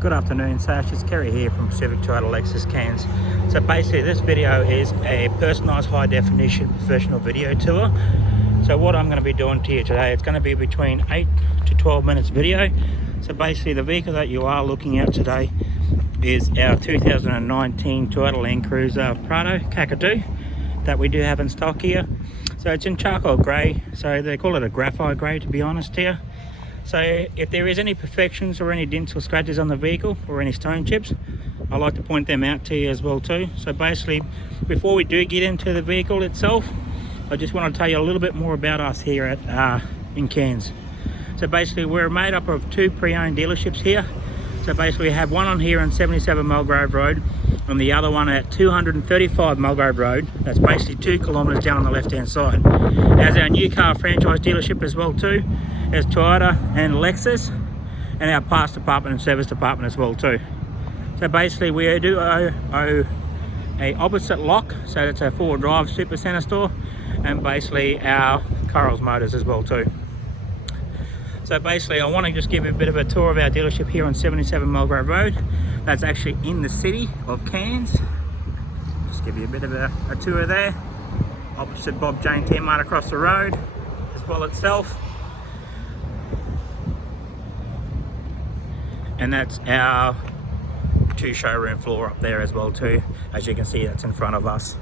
Good afternoon, Sash. It's Kerry here from Pacific Toyota Lexus Cairns. So basically this video is a personalised high definition professional video tour. So what I'm going to be doing to you today, it's going to be between 8 to 12 minutes video. So basically the vehicle that you are looking at today is our 2019 Toyota Landcruiser Prado Kakadu that we do have in stock here. So it's in charcoal grey, so they call it a graphite grey, to be honest here. So if there is any imperfections or any dents or scratches on the vehicle or any stone chips, I like to point them out to you as well too. So basically, before we do get into the vehicle itself, I just want to tell you a little bit more about us here at in Cairns. So basically we're made up of two pre-owned dealerships here. So basically we have one on here on 77 Mulgrove Road and the other one at 235 Mulgrove Road. That's basically 2 kilometres down on the left hand side. As our new car franchise dealership as well too, as Toyota and Lexus, and our parts department and service department as well too. So basically we do owe a opposite lock, so that's a 4-wheel drive supercenter store, and basically our Corals motors as well too. So basically I want to just give you a bit of a tour of our dealership here on 77 Mulgrove Road. That's actually in the city of Cairns. Just give you a bit of a tour there. Opposite Bob Jane T-Mart across the road as well itself. And that's our 2 showroom floor up there as well too. As you can see, that's in front of us.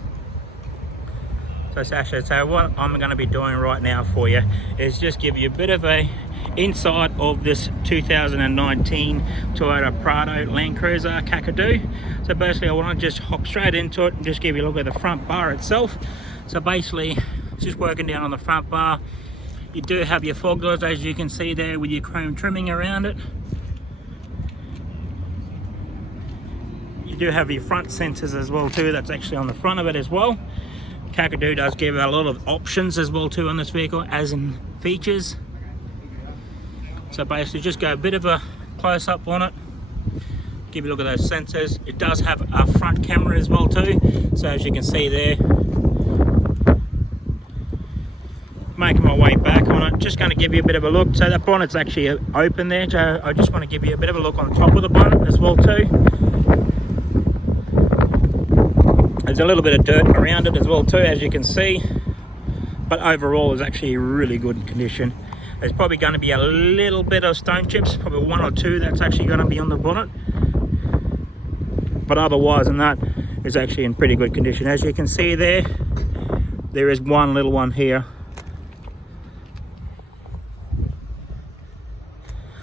So Sasha, so what I'm going to be doing right now for you is just give you a bit of a insight of this 2019 Toyota Prado Landcruiser Kakadu. So basically I want to just hop straight into it and just give you a look at the front bar itself. So basically just working down on the front bar, you do have your fog doors as you can see there with your chrome trimming around it. You do have your front sensors as well too, that's actually on the front of it as well. Kakadu does give a lot of options as well too on this vehicle, as in features. So basically just go a bit of a close up on it, give you a look at those sensors. It does have a front camera as well too, so as you can see there. Making my way back on it, just going to give you a bit of a look. So that bonnet's actually open there, so I just want to give you a bit of a look on the top of the bonnet as well too. There's a little bit of dirt around it as well too, as you can see, but overall it's actually really good condition. There's probably going to be a little bit of stone chips, probably 1 or 2 that's actually going to be on the bonnet, but otherwise than that, it's actually in pretty good condition. As you can see there, there is one little one here.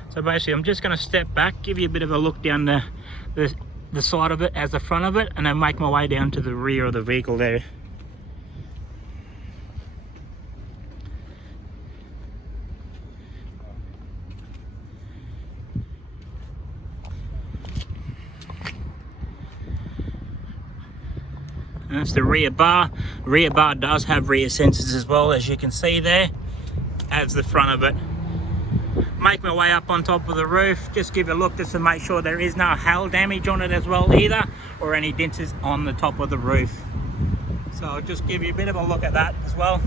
So basically I'm just going to step back, give you a bit of a look down the side of it as the front of it, and then make my way down to the rear of the vehicle there. And that's the rear bar. Rear bar does have rear sensors as well, as you can see there, as the front of it. Make my way up on top of the roof, just give a look just to make sure there is no hail damage on it as well either, or any dents on the top of the roof. So I'll just give you a bit of a look at that as well.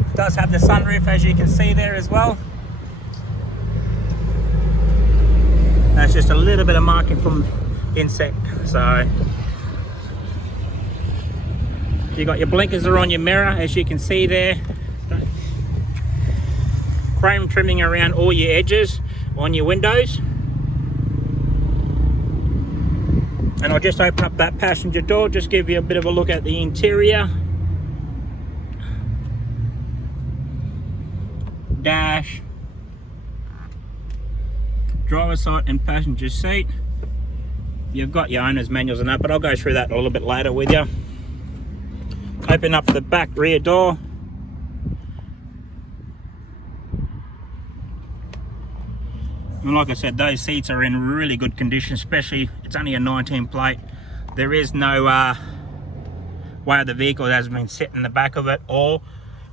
It does have the sunroof, as you can see there as well. That's just a little bit of marking from insect. So you got your blinkers are on your mirror, as you can see there. Chrome trimming around all your edges on your windows. And I'll just open up that passenger door, just give you a bit of a look at the interior. Dash, driver's side and passenger seat. You've got your owner's manuals and that, but I'll go through that a little bit later with you. Open up the back rear door. And like I said, those seats are in really good condition, especially it's only a 19 plate. There is no way the vehicle has been set in the back of it, or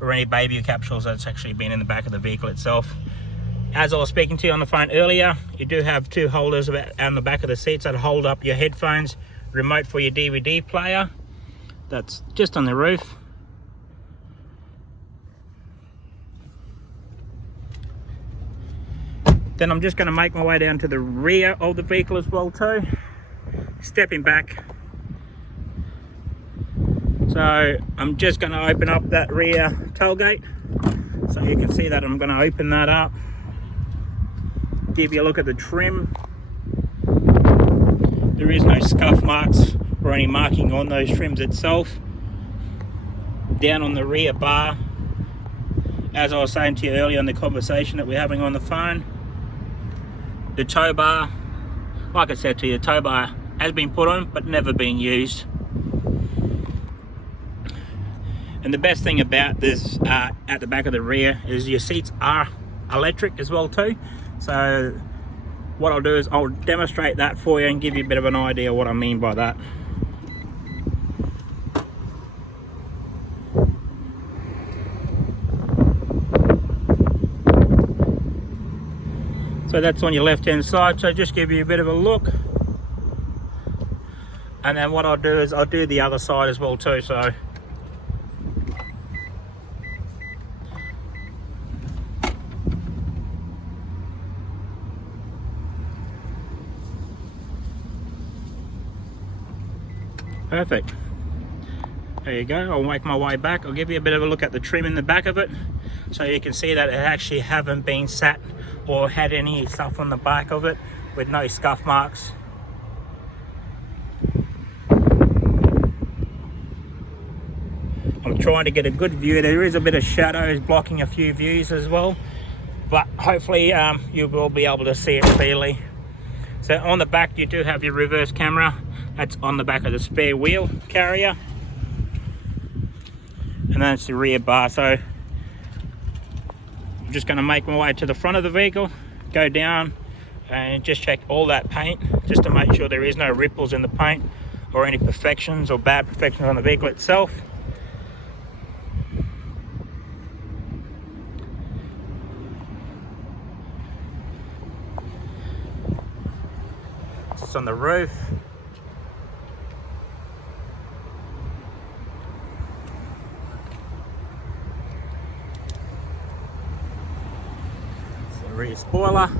any baby capsules that's actually been in the back of the vehicle itself. As I was speaking to you on the phone earlier, you do have 2 holders on the back of the seats that hold up your headphones, remote for your DVD player. That's just on the roof. Then I'm just going to make my way down to the rear of the vehicle as well too, stepping back. So I'm just going to open up that rear tailgate, so you can see that I'm going to open that up, give you a look at the trim. There is no scuff marks or any marking on those trims itself. Down on the rear bar, as I was saying to you earlier in the conversation that we're having on the phone, the tow bar, like I said to you, the tow bar has been put on but never been used. And the best thing about this at the back of the rear is your seats are electric as well too. So what I'll do is I'll demonstrate that for you and give you a bit of an idea what I mean by that. So that's on your left hand side, so just give you a bit of a look. And then what I'll do is I'll do the other side as well too. So perfect. There you go. I'll make my way back. I'll give you a bit of a look at the trim in the back of it, so you can see that it actually haven't been sat or had any stuff on the back of it, with no scuff marks. I'm trying to get a good view. There is a bit of shadows blocking a few views as well, but hopefully you will be able to see it clearly. So on the back you do have your reverse camera. That's on the back of the spare wheel carrier, and that's the rear bar. So I'm just going to make my way to the front of the vehicle, go down and just check all that paint, just to make sure there is no ripples in the paint or any imperfections or bad imperfections on the vehicle itself. Just on the roof. Rear spoiler.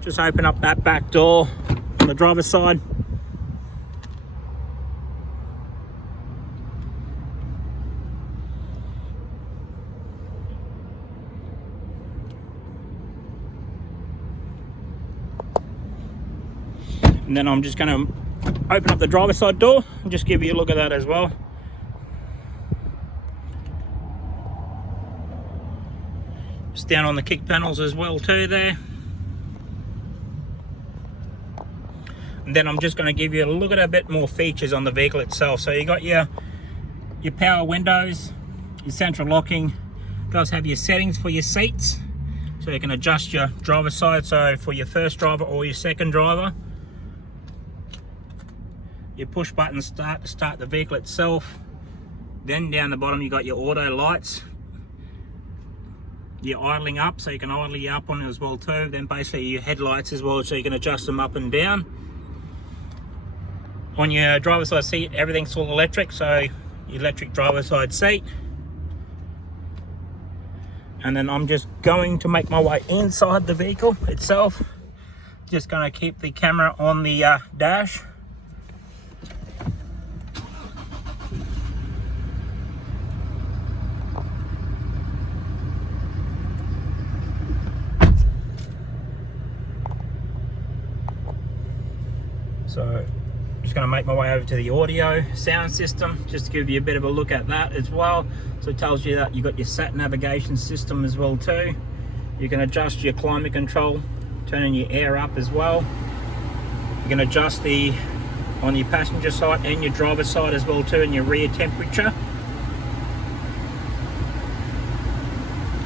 Just open up that back door on the driver's side. And then I'm just going to open up the driver's side door and just give you a look at that as well. It's down on the kick panels as well too there. And then I'm just going to give you a look at a bit more features on the vehicle itself. So you got your power windows, your central locking. It does have your settings for your seats, so you can adjust your driver's side, so for your first driver or your second driver. Your push button to start the vehicle itself. Then down the bottom you got your auto lights. Your idling up, so you can idle you up on it as well too. Then basically your headlights as well, so you can adjust them up and down. On your driver's side seat, everything's all electric, so your electric driver's side seat. And then I'm just going to make my way inside the vehicle itself. Just going to keep the camera on the dash. So just going to make my way over to the audio sound system, just to give you a bit of a look at that as well. So it tells you that you've got your sat navigation system as well too. You can adjust your climate control, turning your air up as well. You can adjust on your passenger side and your driver's side as well too, and your rear temperature.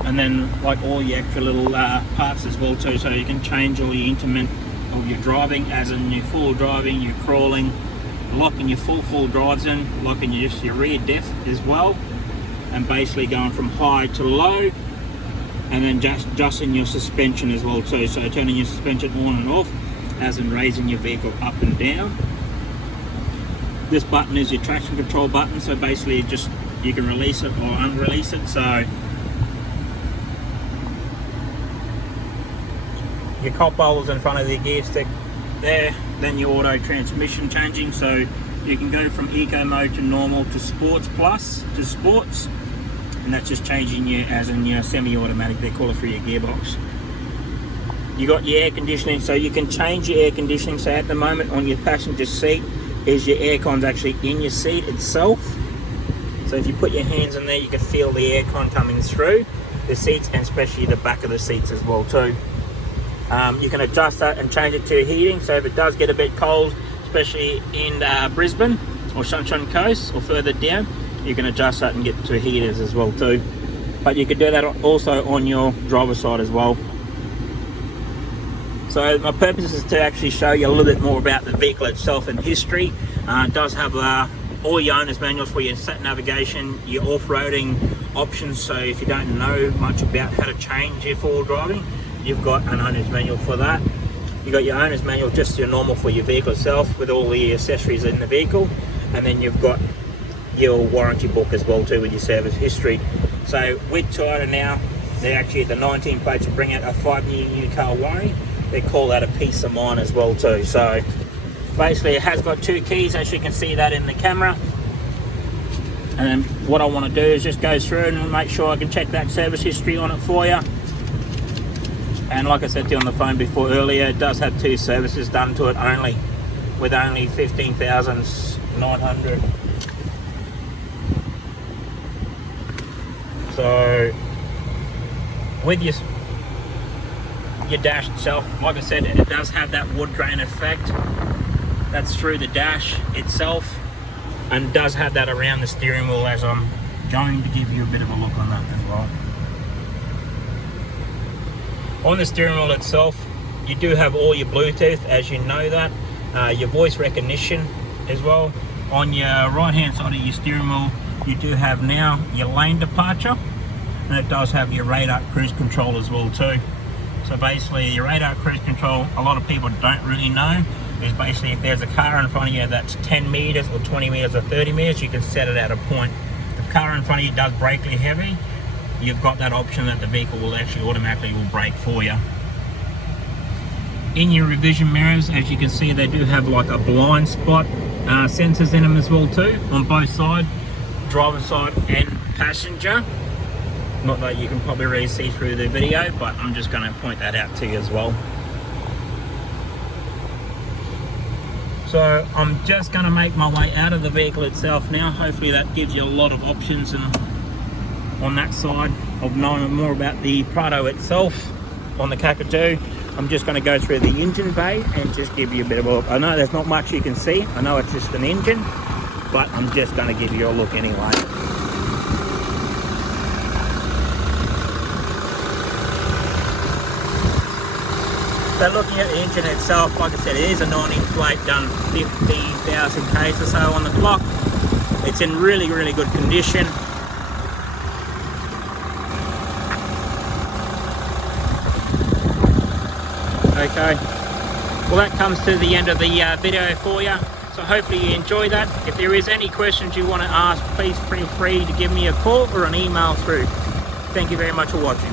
And then like all your extra little parts as well too, so you can change all your instrument of your driving, as in your full driving, your crawling, locking your full drives in, locking your rear depth as well, and basically going from high to low, and then just adjusting your suspension as well too, so turning your suspension on and off, as in raising your vehicle up and down. This button is your traction control button, so basically just you can release it or unrelease it. So your cop bowls in front of the gear stick there, then your auto transmission changing, so you can go from eco mode to normal to sports plus to sports, and that's just changing you as in your semi-automatic, they call it, for your gearbox. You got your air conditioning, so you can change your air conditioning. So at the moment on your passenger seat is your aircon's actually in your seat itself. So if you put your hands in there, you can feel the aircon coming through the seats, and especially the back of the seats as well too. You can adjust that and change it to heating, so if it does get a bit cold, especially in Brisbane or Sunshine Coast or further down, you can adjust that and get to heaters as well too. But you could do that also on your driver's side as well. So my purpose is to actually show you a little bit more about the vehicle itself and history. It does have all your owner's manuals for your sat navigation, your off-roading options, so if you don't know much about how to change your four-wheel driving, you've got an owner's manual for that. You've got your owner's manual, just your normal for your vehicle itself with all the accessories in the vehicle, and then you've got your warranty book as well too with your service history. So with Toyota now, they're actually at the 19 plates to bring out a 5-year new car warranty. They call that a peace of mind as well too. So basically it has got 2 keys, as you can see that in the camera. And then what I want to do is just go through and make sure I can check that service history on it for you. And like I said to you on the phone before earlier, it does have 2 services done to it only, with only 15,900. So with your dash itself, like I said, it does have that wood grain effect. That's through the dash itself, and does have that around the steering wheel, as I'm going to give you a bit of a look on that as well. On the steering wheel itself, you do have all your Bluetooth, as you know that, your voice recognition as well. On your right hand side of your steering wheel, you do have now your lane departure, and it does have your radar cruise control as well too. So basically your radar cruise control, a lot of people don't really know, is basically if there's a car in front of you that's 10 meters or 20 meters or 30 meters, you can set it at a point. If the car in front of you does brake heavy, you've got that option that the vehicle will actually automatically brake for you. In your revision mirrors, as you can see, they do have like a blind spot sensors in them as well too, on both sides, driver side and passenger. Not that you can probably really see through the video, but I'm just going to point that out to you as well. So I'm just going to make my way out of the vehicle itself now. Hopefully that gives you a lot of options and on that side of knowing more about the Prado itself. On the Kakadu, I'm just going to go through the engine bay and just give you a bit of a look. I know there's not much you can see, I know it's just an engine, but I'm just going to give you a look anyway. So looking at the engine itself, like I said, it is a 9-inch plate, done 50,000 k's or so on the clock. It's in really, really good condition. Okay, well that comes to the end of the video for you. So hopefully you enjoy that. If there is any questions you want to ask, please feel free to give me a call or an email through. Thank you very much for watching.